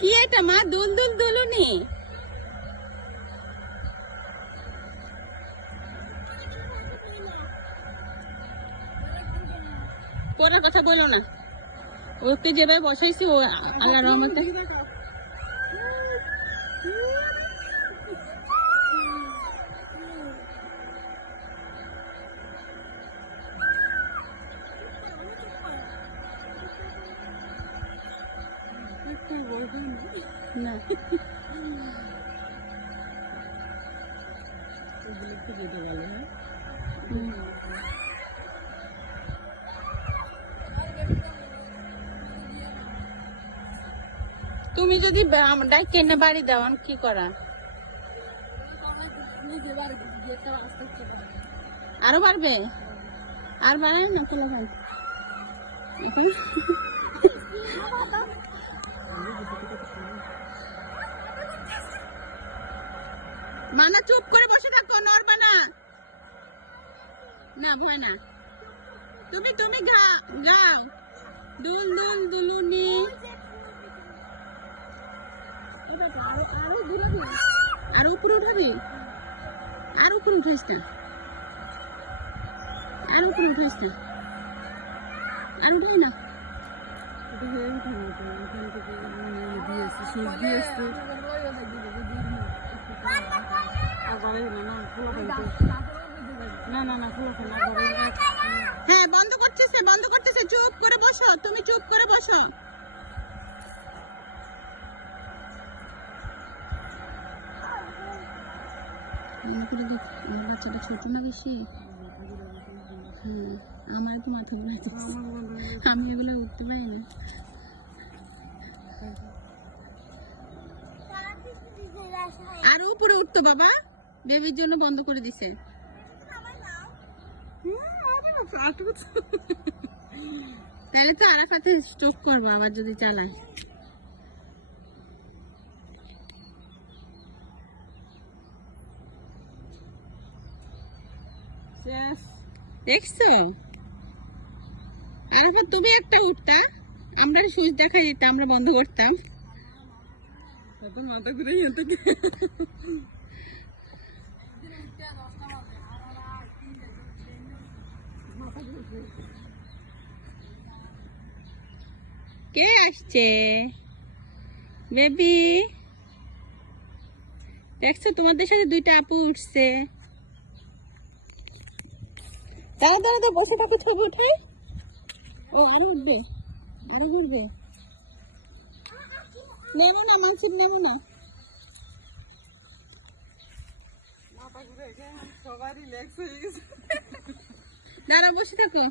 কি এটা মা? দুল দুল দুলুনি। পড়ার কথা বলো না, ওকে যেভাবে বসাইছি ও আল্লাহর রহমতে না। তুমি যদি ডাইকে না বাড়ি দেওয়ান কি করা? আরো বাড়বে? আর বাড়ায় না খোলা ভাই মানা, চুপ করে বসে থাকো, নড়বা না। না ভয় না, তুমি তুমি গাও দুল দুল দুলুনি। আর উপরে উঠাবি, আর উপরে উঠাইস না, আর উপরে উঠাইস না, আর উঠাই না। হ্যাঁ বন্ধ করতেছে, বন্ধ করতেছে। চুপ করে বসো, তুমি চুপ করে বসো। বাচ্চাটা ছোট না বেশি? হ্যাঁ, আমার তো মাথা ঘুরাচ্ছে, আমি এগুলো উঠতে পারি না। আর উপরে উঠতো বাবা, বেবির জন্য বন্ধ করে দিছে। তাহলে তো আরাফাতে স্ট্রোক করবো আবার যদি চালাই। দেখছো আরাফাত, তুমি একটা উঠতা, আমরা সুইচ দেখাই দিতাম, আমরা বন্ধ করতাম। মাথা ঘুরে কে আসছে? বেবি দেখছো, তোমাদের সাথে দুইটা আপু উঠছে। দাঁড়া দাঁড়া তো, বসে থাকো, ছবি উঠাই। ও আরো উঠবে, আরো উঠবে। নেবো না মানসিক, নেবো না। দাঁড়া বসে থাকো।